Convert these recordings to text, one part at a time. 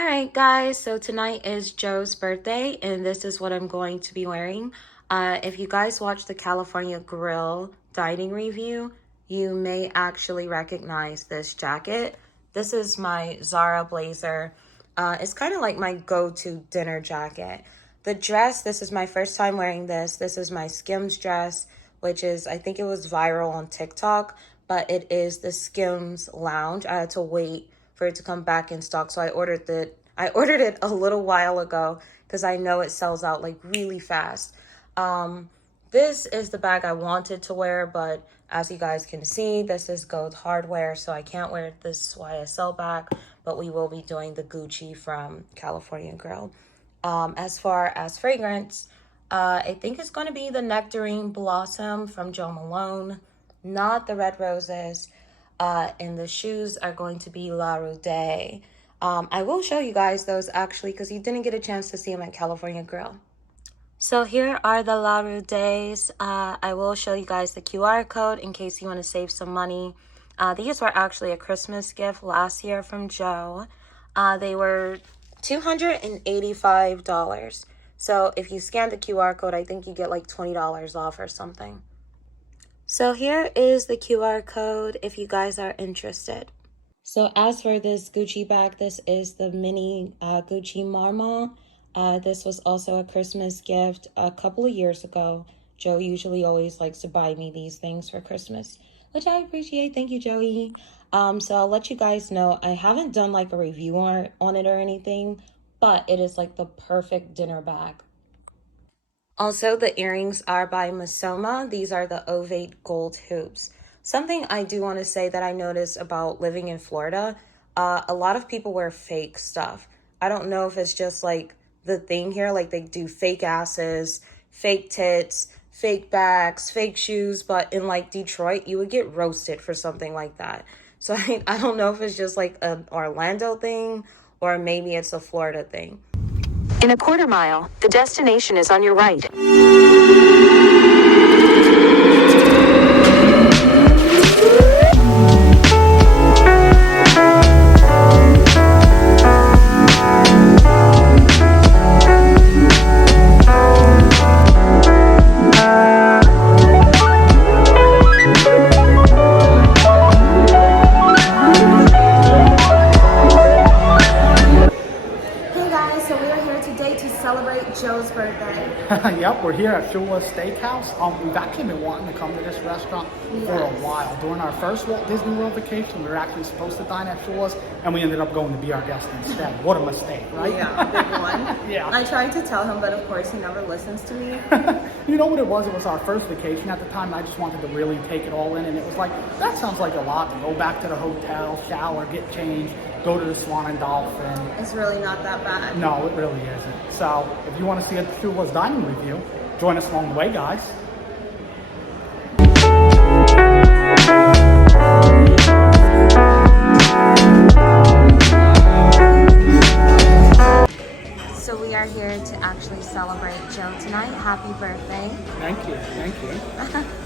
Alright guys, so tonight is Joe's birthday and this is what I'm going to be wearing. If you guys watched the California Grill dining review, you may actually recognize this jacket. This is my Zara blazer. It's kind of like my go-to dinner jacket. The dress, this is my first time wearing this. This is my Skims dress, which is, I think it was viral on TikTok, but it is the Skims Lounge. I had to wait for it to come back in stock, so I ordered it a little while ago because I know it sells out like really fast. This is the bag I wanted to wear, but as you guys can see, this is gold hardware, so I can't wear this YSL bag, but we will be doing the Gucci from California Grill. As far as fragrance, I think it's going to be the Nectarine Blossom from Jo Malone, not the Red Roses. And the shoes are going to be La Rue. I will show you guys those actually because you didn't get a chance to see them at California Grill. So here are the La Rue Days. I will show you guys the QR code in case you want to save some money. These were actually a Christmas gift last year from Joe. They were $285. So if you scan the QR code, I think you get like $20 off or something. So here is the QR code if you guys are interested. So as for this Gucci bag, this is the mini Gucci Marmont. This was also a Christmas gift a couple of years ago. Joe usually always likes to buy me these things for Christmas, which I appreciate. Thank you, Joey. So I'll let you guys know. I haven't done like a review on it or anything, but it is like the perfect dinner bag. Also, the earrings are by Masoma. These are the ovate gold hoops. Something I do want to say that I noticed about living in Florida, a lot of people wear fake stuff. I don't know if it's just like the thing here, like they do fake asses, fake tits, fake backs, fake shoes, but in like Detroit, you would get roasted for something like that. So I don't know if it's just like an Orlando thing or maybe it's a Florida thing. In a quarter mile, the destination is on your right. Joe's birthday. Yep, we're here at Shula Steakhouse. We've actually been wanting to come to this restaurant for a while. During our first Walt Disney World vacation, we were actually supposed to dine at Shula's, and we ended up going to be our guest instead. What a mistake, right? Yeah, big one. Yeah. I tried to tell him, but of course he never listens to me. You know what it was? It was our first vacation at the time, and I just wanted to really take it all in, and it was like, that sounds like a lot to go back to the hotel, shower, get changed, go to the Swan Dolphin. It's really not that bad. No, it really isn't. So if you want to see a Shula's dining review, join us along the way, guys. So we are here to actually celebrate Joe tonight. Happy birthday. Thank you, thank you.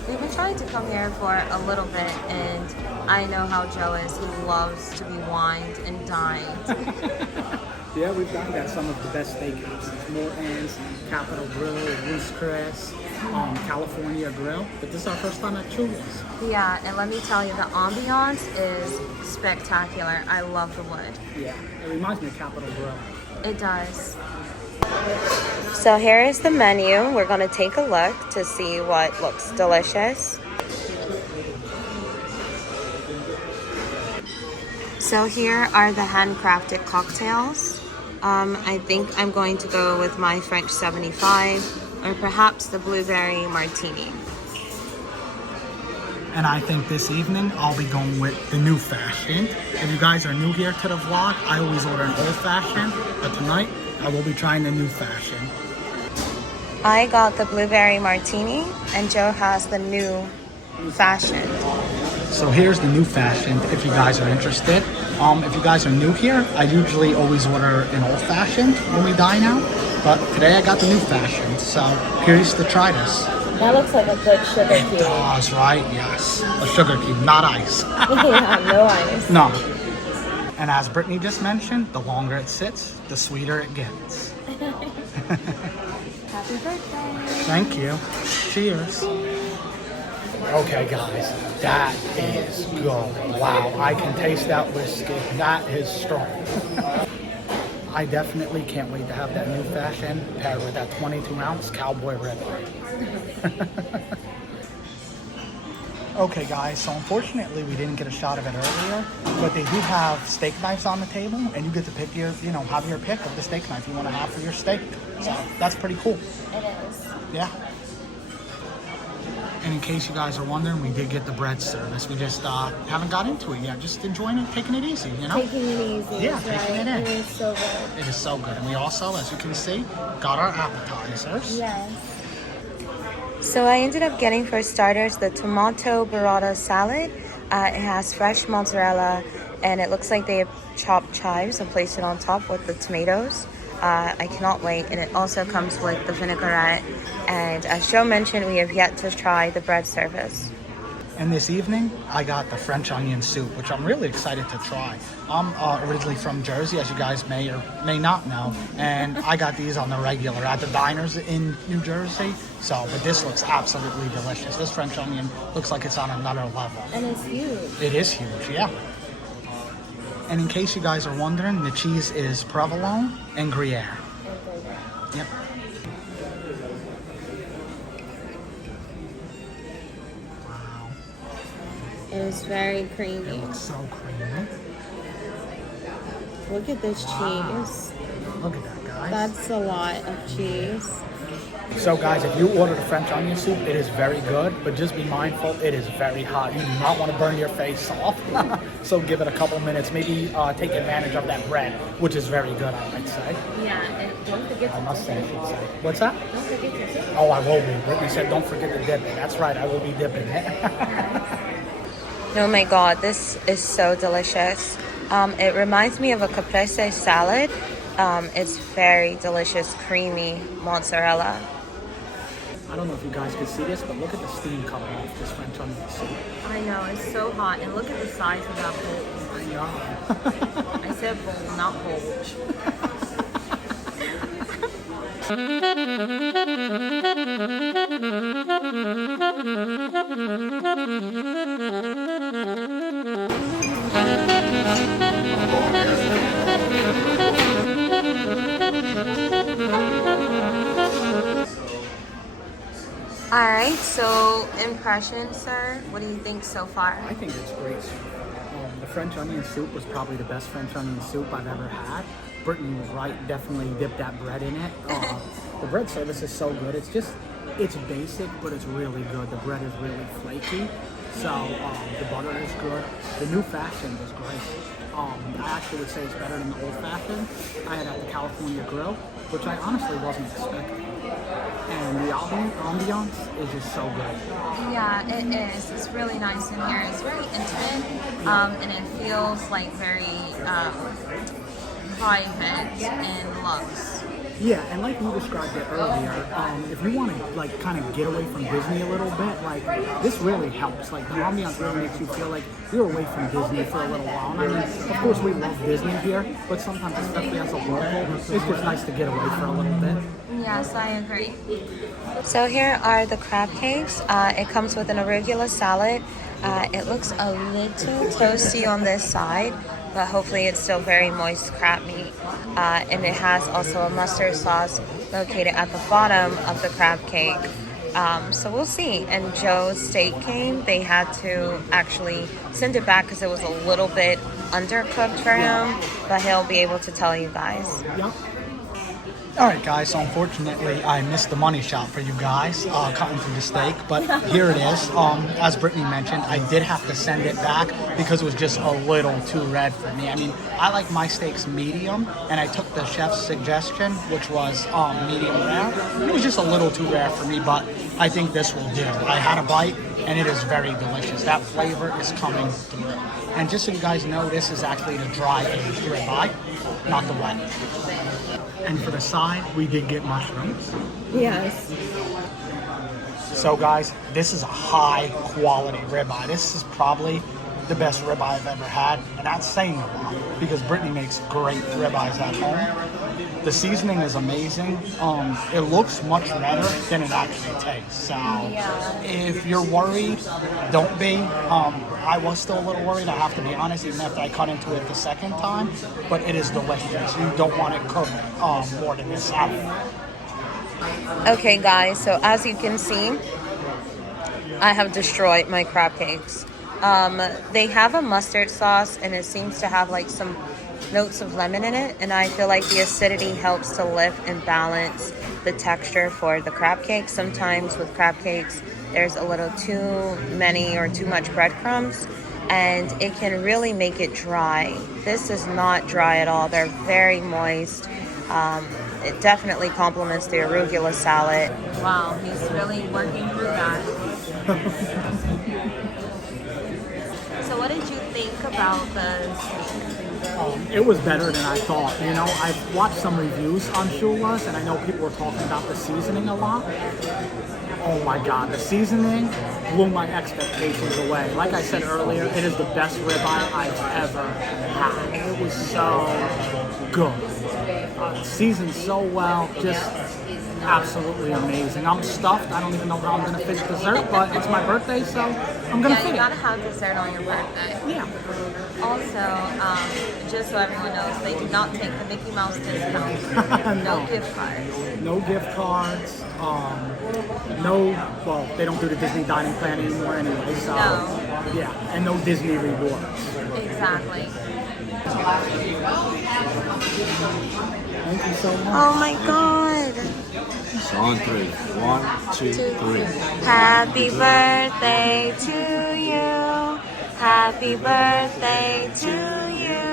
We've been trying to come here for a little bit, and I know how Joe is. He loves to be wined and dined. Yeah, we've dined at some of the best steakhouses. Morton's, Capitol Grill, Ruth's Chris, California Grill. But this is our first time at Shula's. Yeah, and let me tell you, the ambiance is spectacular. I love the wood. Yeah, it reminds me of Capitol Grill. It does. So here is the menu. We're going to take a look to see what looks delicious. So here are the handcrafted cocktails. I think I'm going to go with my French 75 or perhaps the blueberry martini. And I think this evening I'll be going with the new fashioned. If you guys are new here to the vlog, I always order an old fashioned, but tonight I will be trying the new fashioned. I got the blueberry martini and Joe has the new fashioned. So here's the new fashioned if you guys are interested. If you guys are new here, I usually always order an old fashioned when we dine out, but today I got the new fashioned, so curious to try this. That looks like a good sugar cube. It does, right? Yes. A sugar cube, not ice. Yeah, no ice. No. And as Brittany just mentioned, the longer it sits, the sweeter it gets. Happy birthday. Thank you. Cheers. Okay, guys, that is good. Wow, I can taste that whiskey. That is strong. I definitely can't wait to have that new fashion paired with that 22-ounce cowboy ribeye. Okay, guys, so unfortunately we didn't get a shot of it earlier, but they do have steak knives on the table, and you get to pick your, have your pick of the steak knife you want to have for your steak. So that's pretty cool. It is. Yeah. And in case you guys are wondering, we did get the bread service. We just haven't got into it yet. Just enjoying it, taking it easy, Taking it easy. Yeah, right? taking it in. It is so good. It is so good. And we also, as you can see, got our appetizers. Yes. So I ended up getting for starters the tomato burrata salad. It has fresh mozzarella, and it looks like they have chopped chives and placed it on top with the tomatoes. I cannot wait. And it also comes with the vinaigrette. And as Joe mentioned, we have yet to try the bread service. And this evening, I got the French onion soup, which I'm really excited to try. I'm originally from Jersey, as you guys may or may not know, and I got these on the regular at the diners in New Jersey. So, but this looks absolutely delicious. This French onion looks like it's on another level. And it's huge. It is huge, yeah. And in case you guys are wondering, the cheese is provolone and Gruyere. Yep. Wow. It is very creamy. It looks so creamy. Look at this Wow. cheese. Look at that, guys. That's a lot of cheese. So guys, if you order the French onion soup, it is very good, but just be mindful, it is very hot. You do not want to burn your face off. So give it a couple minutes. Maybe take advantage of that bread, which is very good, I might say. Yeah, and don't forget to I must say, I should say. What's that? Don't forget to dip. Oh, I will be. Brittany said, don't forget to dip it. That's right, I will be dipping it. Oh my god, this is so delicious. It reminds me of a caprese salad. It's very delicious, creamy mozzarella. I don't know if you guys can see this, but look at the steam coming off this French onion soup. I know, it's so hot. And look at the size of that bowl. I know. I said bowl, not bulge. Alright, so impressions, sir. What do you think so far? I think it's great. The French onion soup was probably the best French onion soup I've ever had. Brittany was right, definitely dip that bread in it. The bread service is so good. It's basic, but it's really good. The bread is really flaky. So the butter is good. The new fashion is great. I actually would say it's better than the old fashioned I had at the California Grill, which I honestly wasn't expecting. And the ambiance is just so good. Yeah, it is. It's really nice in here. It's very intimate, and it feels like very private and luxe. Yeah, and like you described it earlier, if you want to like kind of get away from Disney a little bit, like this really helps. Like the ambiance really makes you feel like you're away from Disney for a little while. And I mean, of course we love Disney here, but sometimes, especially as a local, it's just nice to get away for a little bit. Yes, I agree. So here are the crab cakes. It comes with an arugula salad. It looks a little toasty on this side, but hopefully it's still very moist crab meat. And it has also a mustard sauce located at the bottom of the crab cake. So we'll see. And Joe's steak came. They had to actually send it back because it was a little bit undercooked for him, but he'll be able to tell you guys. Yep. All right, guys, so unfortunately, I missed the money shot for you guys, cutting through the steak, but here it is. As Brittany mentioned, I did have to send it back because it was just a little too red for me. I mean, I like my steaks medium, and I took the chef's suggestion, which was medium rare. It was just a little too rare for me, but I think this will do. I had a bite, and it is very delicious. That flavor is coming through. And just so you guys know, this is actually the dry-aged ribeye, not the wet. And for the side, we did get mushrooms. Yes. So guys, this is a high quality ribeye. This is probably the best ribeye I've ever had, and that's saying a lot because Brittany makes great ribeyes at home. The seasoning is amazing. It looks much better than it actually tastes. So if you're worried, don't be. I was still a little worried, I have to be honest, even after I cut into it the second time, but it is delicious. You don't want it cooked more than this hour. Okay guys, so as you can see, I have destroyed my crab cakes. They have a mustard sauce and it seems to have like some notes of lemon in it, and I feel like the acidity helps to lift and balance the texture for the crab cake. Sometimes with crab cakes there's a little too many or too much breadcrumbs and it can really make it dry. This is not dry at all. They're very moist. It definitely complements the arugula salad. Wow, he's really working through that. So what did you think about the... It was better than I thought. You know, I've watched some reviews on Shula's and I know people were talking about the seasoning a lot. Oh my God, the seasoning blew my expectations away. Like I said earlier, it is the best ribeye I've ever had. It was so good. Seasoned so well, just absolutely amazing. I'm stuffed. I don't even know how I'm going to finish dessert, but it's my birthday, so I'm going to finish. You gotta have dessert on your birthday. Yeah. Also, just so everyone knows, they do not take the Mickey Mouse discount. No gift cards. No gift cards. Well, they don't do the Disney dining plan anymore anyway, so. No. Yeah, and no Disney rewards. Exactly. Thank you so much. Oh my God. So on 3. 1, 2, 3. Happy birthday to you. Happy birthday to you.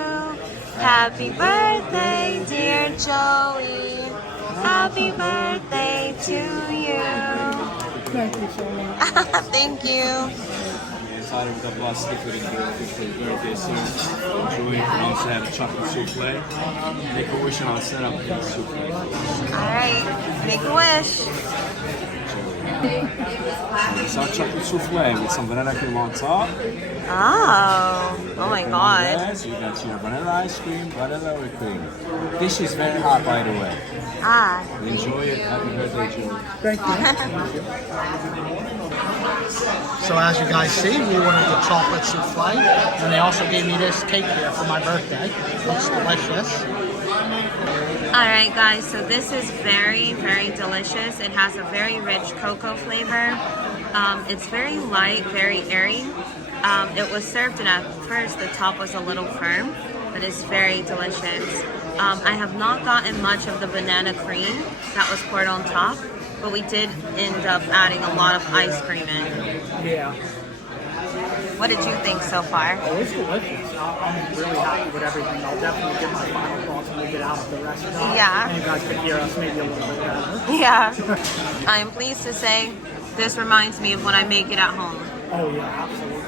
Happy birthday, dear Joey. Happy birthday to you. Thank you so much. Thank you. Inside we've got plastic for the birthday soon. Enjoy. We also have a chocolate souffle. Make a wish and I'll set up the souffle. Alright, make a wish. It's our chocolate souffle with some vanilla cream on top. Oh my God. Yes, you got your vanilla ice cream, vanilla whipped cream. Dish is very hot, by the way. Enjoy it. Happy birthday, Julie. Thank you. So as you guys see, we ordered the chocolate souffle, and they also gave me this cake here for my birthday. Looks delicious. Alright guys, so this is very, very delicious. It has a very rich cocoa flavor. It's very light, very airy. It was served and at first the top was a little firm, but it's very delicious. I have not gotten much of the banana cream that was poured on top, but we did end up adding a lot of ice cream in. Yeah. What did you think so far? Oh, it's delicious. I'm really happy with everything. I'll definitely get my final thoughts when we get out of the restaurant. Yeah. And you guys can hear us maybe a little bit better. Yeah. I am pleased to say this reminds me of when I make it at home. Oh yeah, absolutely.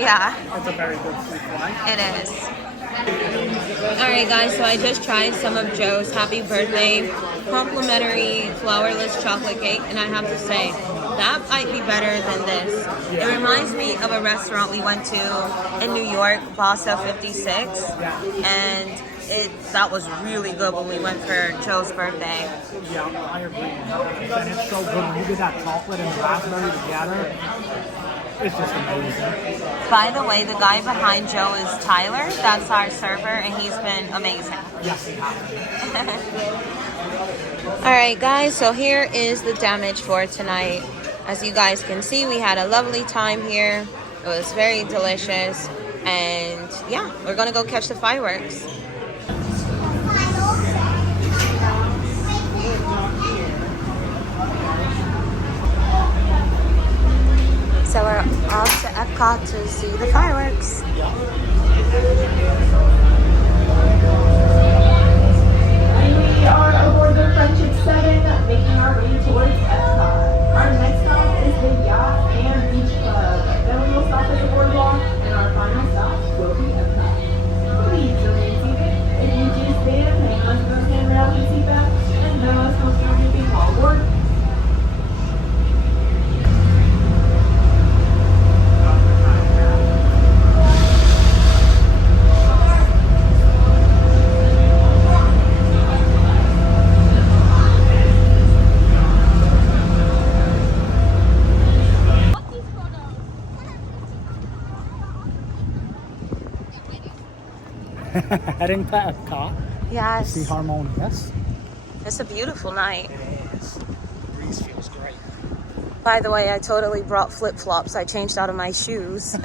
Yeah. It's a very good souffle. It is. Alright guys, so I just tried some of Joe's happy birthday complimentary flourless chocolate cake, and I have to say, that might be better than this. It reminds me of a restaurant we went to in New York, Bossa 56, and that was really good when we went for Joe's birthday. Yeah, I agree. And it's so good when you get that chocolate and raspberry together. It's just amazing. By the way, the guy behind Joe is Tyler. That's our server, and he's been amazing. Yes, he has. Alright guys, so here is the damage for tonight. As you guys can see, we had a lovely time here. It was very delicious. And yeah, we're gonna go catch the fireworks. So we're off to Epcot to see the fireworks. We are aboard the Friendship 7, making our way towards Epcot. Our next stop is the Yacht and Beach Club. Then we will stop at the boardwalk, and our final stop will be Epcot. Please remain seated. If you do stand, hang on to those handrails and seatbelts, and those most moving forward. heading to Epcot to Yes. see Harmonious. It's a beautiful night. It is. The breeze feels great. By the way, I totally brought flip-flops. I changed out of my shoes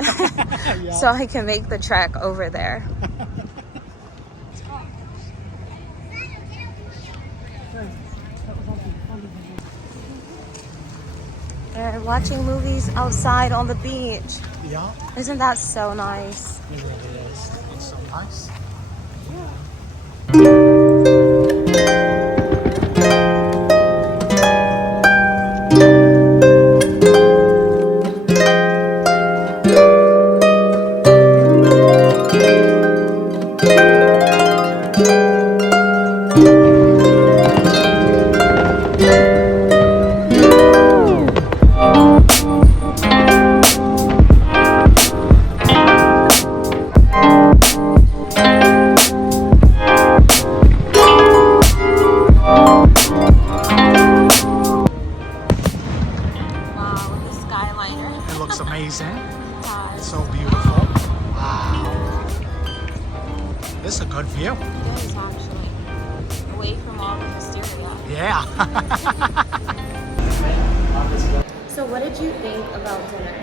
so I can make the trek over there. And watching movies outside on the beach. Yeah, Isn't that so nice? it really is. It's so nice. Wow, the Skyliner. It looks amazing. God, It's so beautiful. Wow. This is a good view. it is actually. Away from all the hysteria. Yeah. So what did you think about dinner?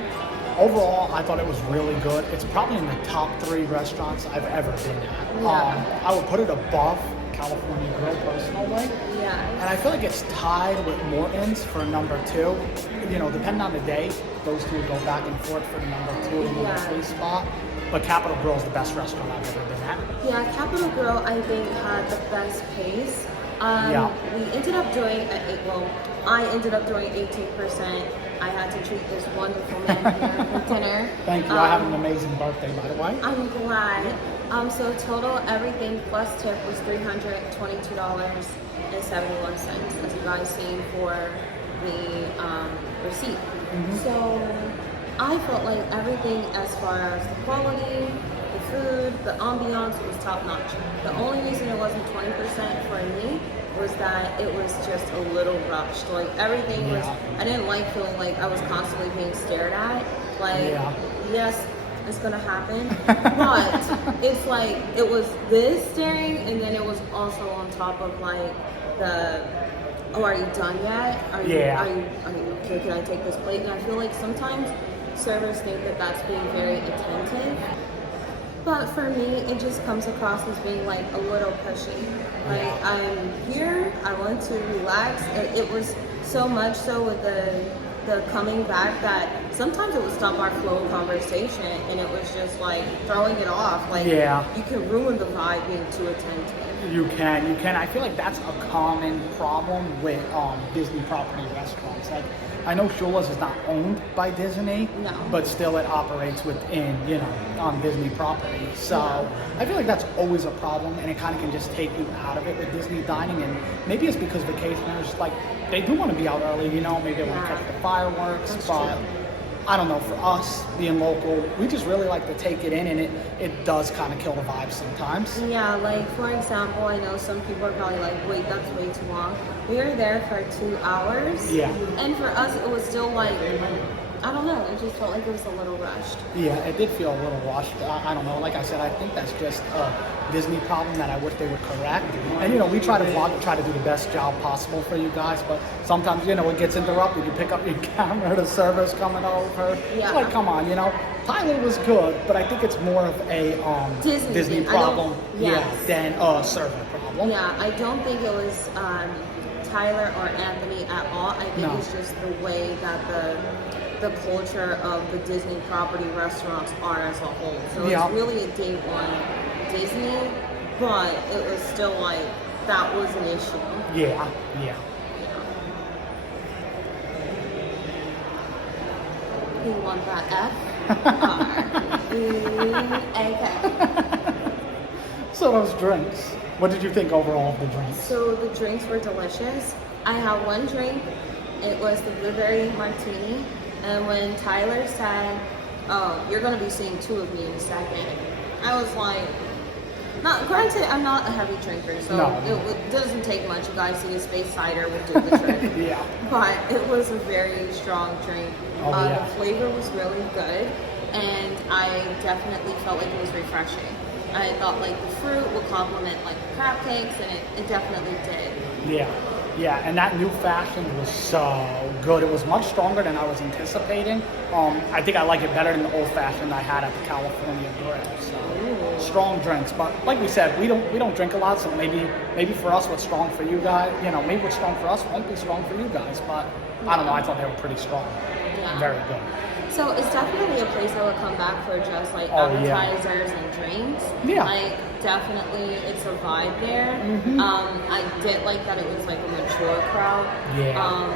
Overall, I thought it was really good. It's probably in the top 3 restaurants I've ever been at. Yeah. I would put it above California Grill personally. Yeah. And I feel like it's tied with Morton's for number 2. You know, depending on the day, those two go back and forth for the number 2 and number 3 spot. But Capitol Grill is the best restaurant I've ever been at. Yeah, Capitol Grill, I think, had the best pace. Yeah. We ended up doing, I ended up doing 18%. I had to treat this wonderful man here for dinner. Thank you. I have an amazing birthday, by the way. I'm glad. So total everything plus tip was $322.71, as you guys seen for the receipt. So I felt like everything as far as the quality, the food, the ambiance was top notch. The only reason it wasn't 20% for me was that it was just a little rushed. Like everything was, I didn't like feeling like I was constantly being stared at. Like, yes, it's gonna happen, but it's like it was this staring, and then it was also on top of like the, oh, are you done yet? Are you okay? Can I take this plate? And I feel like sometimes servers think that that's being very attentive. But for me, it just comes across as being like a little pushy. Like I'm here, I want to relax. It was so much so with the coming back that sometimes it would stop our flow of conversation, and it was just like throwing it off. Like you can ruin the vibe being too attentive. You can. I feel like that's a common problem with Disney property restaurants. Like, I know Shula's is not owned by Disney, but still it operates within, Disney property. So I feel like that's always a problem, and it kind of can just take you out of it with Disney dining. And maybe it's because vacationers, like, they do want to be out early, maybe they want to catch the fireworks, but I don't know, for us, being local, we just really like to take it in, and it does kind of kill the vibe sometimes. Yeah, like, for example, I know some people are probably like, wait, that's way too long. We were there for 2 hours. Yeah. And for us, it was still like, I don't know, it just felt like it was a little rushed. Yeah, it did feel a little rushed. I don't know, like I said, I think that's just a Disney problem that I wish they would correct. And, we try to vlog and try to do the best job possible for you guys, but sometimes, it gets interrupted. You pick up your camera, the server's coming over. Yeah. Like, come on, Tyler was good, but I think it's more of a Disney problem than a server problem. Yeah, I don't think it was Tyler or Anthony at all. I think it's just the way that the culture of the Disney property restaurants are as a whole. So it's really a day one Disney, but it was still like that was an issue. Yeah. You want that Okay. So those drinks, what did you think overall of the drinks? So the drinks were delicious. I had one drink. It was the blueberry martini. And when Tyler said, oh, you're going to be seeing 2 of me in a second, I was like, granted, I'm not a heavy drinker, so it doesn't take much. You guys see a space cider will do the trick. But it was a very strong drink. The flavor was really good, and I definitely felt like it was refreshing. I thought like the fruit would complement like the crab cakes, and it definitely did. Yeah, and that new fashion was so good. It was much stronger than I was anticipating. I think I like it better than the old fashioned I had at the California Grill. So strong drinks, but like we said, we don't drink a lot, so maybe for us what's strong for you guys, maybe what's strong for us won't be strong for you guys. But I don't know. I thought they were pretty strong, very good. So it's definitely a place I would come back for just like Oh, appetizers and drinks. Yeah. Like definitely it's a vibe there. I did like that it was like a mature crowd. Yeah.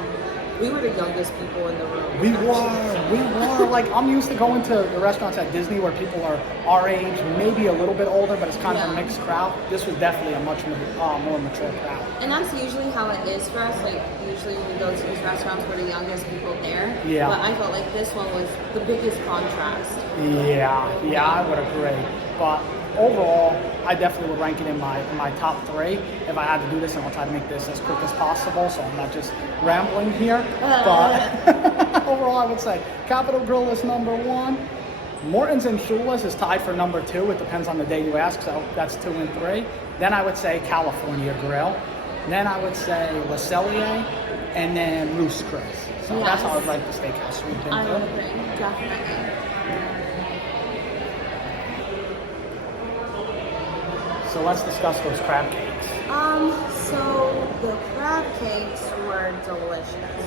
We were the youngest people in the room. We were. Like, I'm used to going to the restaurants at Disney where people are our age, maybe a little bit older, but it's kind of a mixed crowd. This was definitely a much more mature crowd. And that's usually how it is for us. Like, usually when we go to these restaurants, we're the youngest people there. Yeah. But I felt like this one was the biggest contrast. Yeah, I would agree. But overall, I definitely would rank it in my top 3 if I had to do this, and I'll try to make this as quick as possible so I'm not just rambling here. But overall, I would say Capitol Grill is number 1. Morton's and Shula's is tied for number 2. It depends on the day you ask, so that's 2 and 3. Then I would say California Grill. Then I would say Le Cellier, and then Ruth's Chris. So that's how I would rank the steakhouse we've been I to. would agree, definitely. So let's discuss those crab cakes. So the crab cakes were delicious.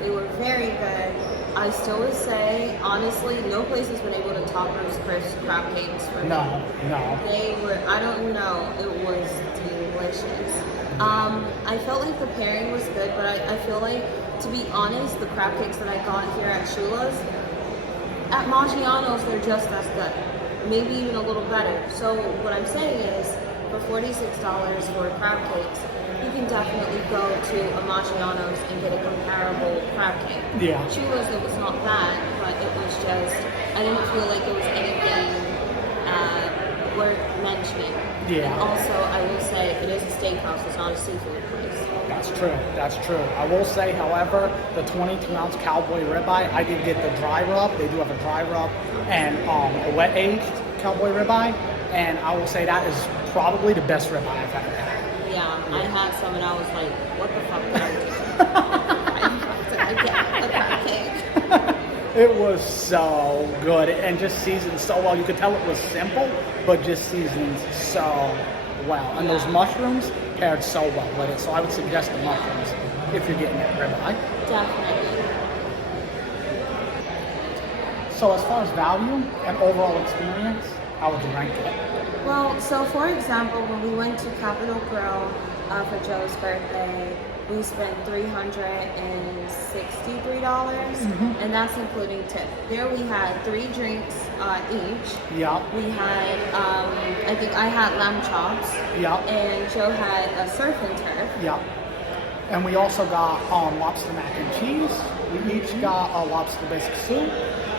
They were very good. I still would say, honestly, no place has been able to top Ruth's Chris crab cakes for me. No. They were, I don't know, it was delicious. I felt like the pairing was good, but I feel like, to be honest, the crab cakes that I got here at Shula's, at Maggiano's, they're just as good. Maybe even a little better. So what I'm saying is, for $46 for crab cakes, you can definitely go to a Maggiano's and get a comparable crab cake. Yeah. Shula's, it was not bad, but it was just, I didn't feel like it was anything worth mentioning. Yeah. And also, I will say, it is a steakhouse, it's not a seafood place. That's true. I will say, however, the 22-ounce cowboy ribeye, I did get the dry rub. They do have a dry rub and a wet aged cowboy ribeye, and I will say that is probably the best ribeye I've ever had. Yeah, I had some and I was like, what the fuck did I do? I get a crab cake. It was so good and just seasoned so well. You could tell it was simple, but just seasoned so well. And those mushrooms paired so well with it. So I would suggest the mushrooms if you're getting that ribeye. Definitely. So as far as value and overall experience, how would you rank it? Well, so for example, when we went to Capitol Grill for Joe's birthday, we spent $363, and that's including tip. There we had 3 drinks each. Yeah. We had, I think I had lamb chops. Yeah. And Joe had a surf and turf. Yeah. And we also got lobster mac and cheese. We each got a lobster bisque soup.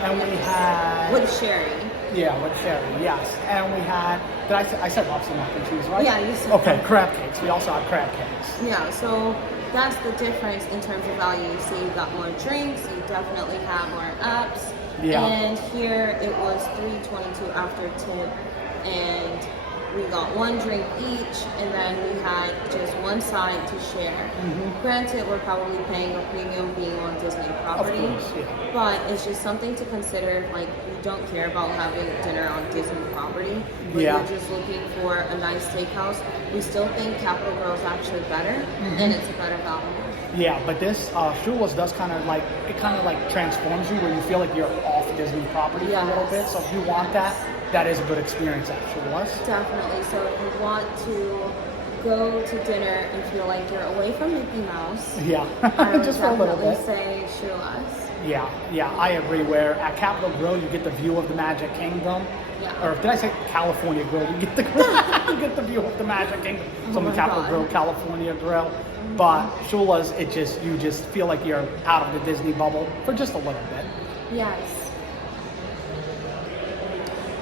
And we had... With sherry. Yeah, with sherry, yes. And we had... I said lobster mac and cheese, right? Yeah, you said Okay, that. crab cakes. We also had crab cakes. Yeah, so that's the difference in terms of value. So you got more drinks, you definitely have more apps. Yeah. And here it was $322 after tip, and we got 1 drink each, and then we had just 1 side to share. Granted, we're probably paying a premium being on Disney property, Of course, yeah. but it's just something to consider. Like, we don't care about having dinner on Disney property, but Yeah. you're just looking for a nice steakhouse. We still think Capitol Grill is actually better, and it's a better value. Yeah, but this Shula's does kind of like transforms you where you feel like you're off Disney property for a little bit. So if you want that, that is a good experience at Shula's. Definitely. So if you want to go to dinner and feel like you're away from Mickey Mouse, Yeah, I would just for a little definitely bit. say Shula's. Yeah, I agree. Where at Capitol Grill, you get the view of the Magic Kingdom. Yeah. Or did I say California Grill? You get the you get the view of the Magic Kingdom. So Oh the my Capitol God. Grill, California Grill. But Shula's, you just feel like you're out of the Disney bubble for just a little bit. Yes.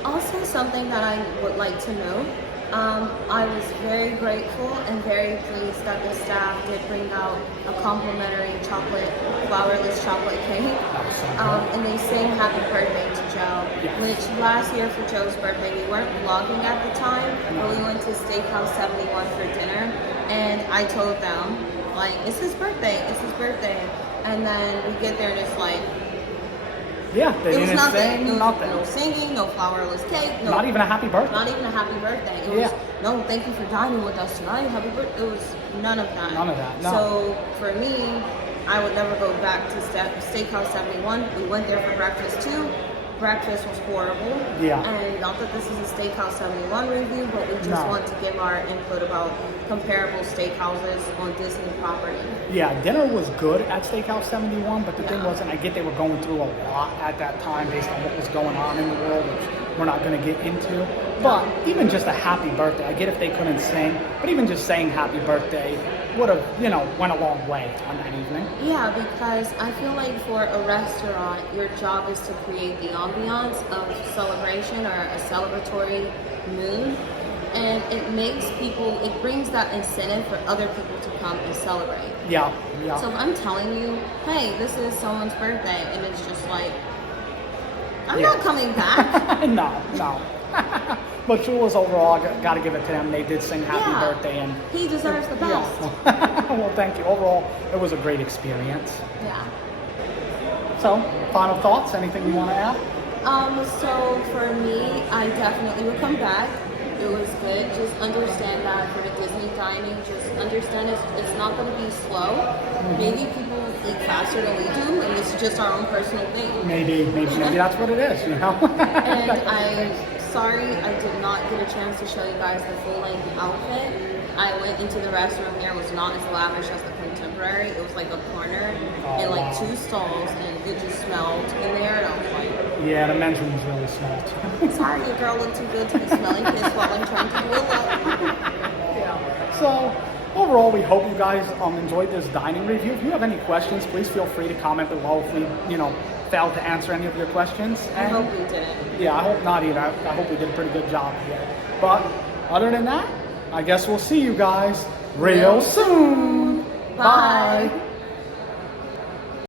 Also, something that I would like to note I was very grateful and very pleased that the staff did bring out a complimentary flourless chocolate cake. And they sang happy birthday to Joe, which last year for Joe's birthday, we weren't vlogging at the time, but we went to Steakhouse 71 for dinner, and I told them, like, it's his birthday, and then we get there and it's like, yeah, they it was didn't nothing. sing, nothing. No singing, no flourless cake. No, Not even a happy birthday. Not even a happy birthday. It was, no, thank you for dining with us tonight. Happy birthday. It was none of that. None of that, no. So for me, I would never go back to Steakhouse 71. We went there for breakfast too. Breakfast was horrible. Yeah. And not that this is a Steakhouse 71 review, but we just want to give our input about comparable steakhouses on Disney property. Yeah, dinner was good at Steakhouse 71, but the thing was, and I get they were going through a lot at that time based on what was going on in the world, which we're not going to get into. But even just a happy birthday, I get if they couldn't sing, but even just saying happy birthday would have, went a long way on that evening. Yeah, because I feel like for a restaurant, your job is to create the ambiance of celebration or a celebratory mood. And it brings that incentive for other people to come and celebrate. Yeah. So if I'm telling you, hey, this is someone's birthday, and it's just like, I'm not coming back. No. But Shula's overall, got to give it to them. They did sing happy birthday, and he deserves the best. Well, thank you. Overall, it was a great experience. Yeah. So, final thoughts? Anything you want to add? So for me, I definitely would come back. It was good. Just understand that for Disney dining, just understand it's not going to be slow. Maybe people eat faster than we do, and it's just our own personal thing. Maybe that's what it is, And I'm sorry I did not get a chance to show you guys the full-length outfit. I went into the restroom here. It was not as lavish as the contemporary. It was like a corner and like two stalls, and it just smelled in there, and I was like, yeah, the men's room was really small too. sorry, your girl looked too good to be smelling piss while I'm trying to do a look. So, overall, we hope you guys enjoyed this dining review. If you have any questions, please feel free to comment below if we, failed to answer any of your questions. I hope we didn't. Yeah, I hope not either. I hope we did a pretty good job here. But other than that, I guess we'll see you guys real soon. Bye.